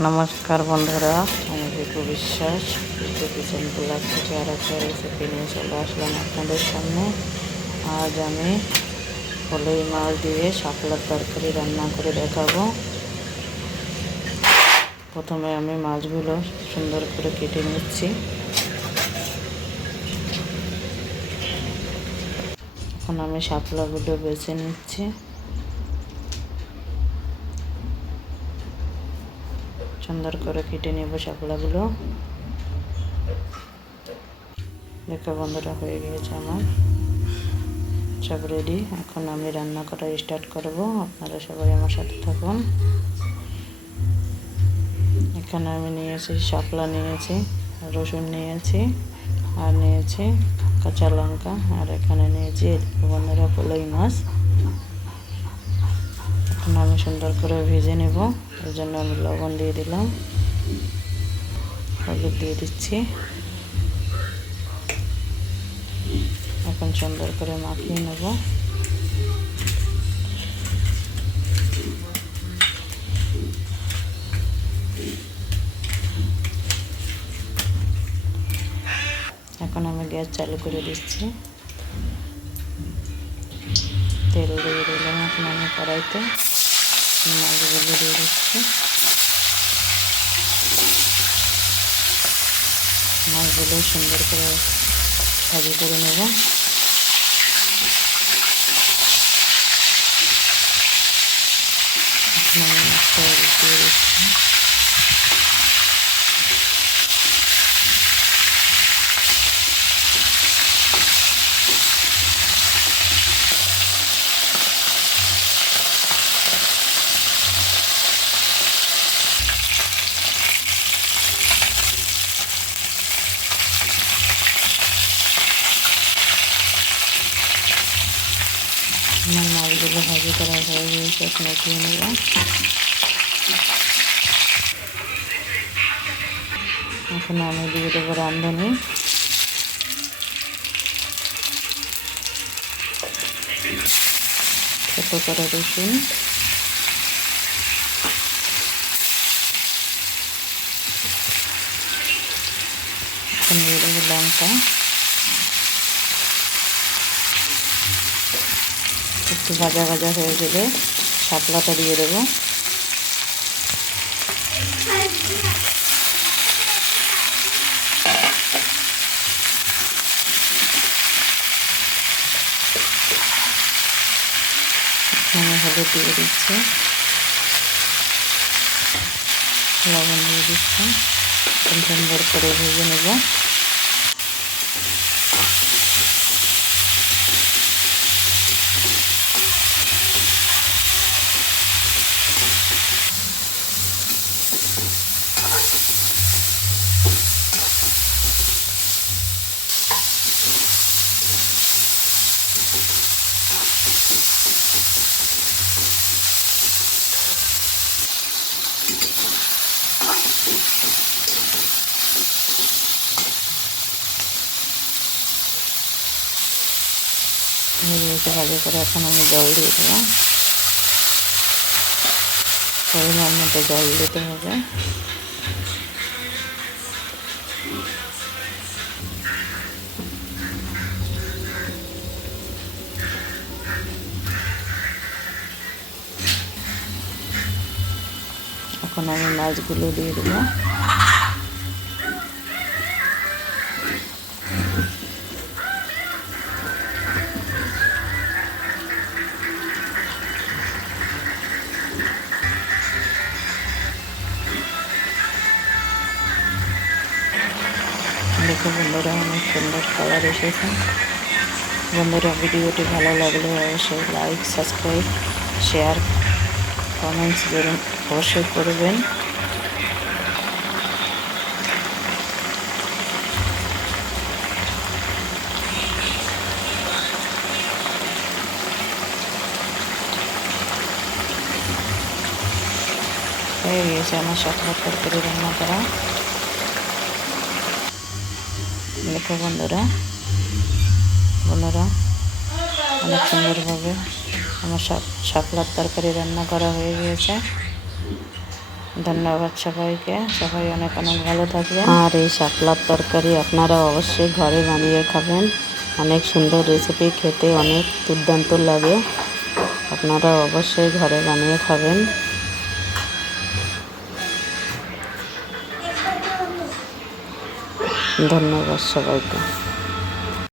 নমস্কার বন্ধুরা, আমি রিকু বিশ্বাস রিকু কিচেন ব্লগ থেকে আর একটা রেসিপি নিয়ে চলে আসলাম আপনাদের সামনে। আজ আমি কলই মাছ দিয়ে শাপলার তরকারি রান্না করে দেখাবো। প্রথমে আমি মাছগুলো সুন্দর করে কেটে নিচ্ছি। এখন আমি শাপলাগুলো বেছে নিচ্ছি। সুন্দর করে কেটে নেব শাপলাগুলো। দেখো বন্ধুরা, হয়ে গিয়েছে আমার সব রেডি। এখন আমি রান্না করা স্টার্ট করব। আপনারা সবাই আমার সাথে থাকুন। এখানে আমি নিয়েছি শাপলা, নিয়েছি রসুন, নিয়েছি আর নিয়েছি কাঁচা লঙ্কা, আর এখানে নিয়েছি বন্ধুরা কলই মাছ। এখন আমি সুন্দর করে ভেজে নেব। এর জন্য আমি লবণ দিয়ে দিলাম, হলুদ দিয়ে দিচ্ছি। এখন সুন্দর করে মাখিয়ে নেব। এখন আমি গ্যাস চালু করে দিচ্ছি। তেল দিয়ে দিলাম। এখন আমি কড়াইতে মাছগুলো দিয়ে দিচ্ছি। মাছগুলো সুন্দর করে ভাজি করে নেব। এখন আমি মাছটা দিয়ে দিচ্ছি। আমার মাছগুলো ভাজি করা হয়ে গিয়েছে। এখন উঠিয়ে নেব। এখন আমি দিয়ে দেবো রাঁধুনি। ছোটো করে রসুন, এখন দিয়ে দেবো লঙ্কা। একটু ভাজা ভাজা হয়ে গেলে শাপলাটা দিয়ে দেবো। আমি হলুদ দিয়ে দিচ্ছি, লবণ দিয়ে দিচ্ছি। সুন্দর করে ভেজে নেব। ভালো করে এখন আমি জল দিয়ে দিলাম। পরিমাণ মতো জল দিতে হবে। এখন আমি মাছগুলো দিয়ে দেবো। দেখো বন্ধুরা, অনেক সুন্দর কালার এসেছে। বন্ধুরা, ভিডিওটি ভালো লাগলে অবশ্যই লাইক, সাবস্ক্রাইব, শেয়ার, কমেন্টস অবশ্যই করবেন। হয়ে গিয়েছে আমার শাপলার তরকারি রান্না করা। দেখো বন্ধুরা অনেক সুন্দরভাবে আমার শাপলার তরকারি রান্না করা হয়ে গিয়েছে। ধন্যবাদ সবাইকে, সবাই অনেক অনেক ভালো থাকবেন। আর এই শাপলার তরকারি আপনারা অবশ্যই ঘরে বানিয়ে খাবেন, অনেক সুন্দর রেসিপি, খেতে অনেক দুর্দান্ত লাগে। আপনারা অবশ্যই ঘরে বানিয়ে খাবেন। ধন্যবাদ সবাইকে।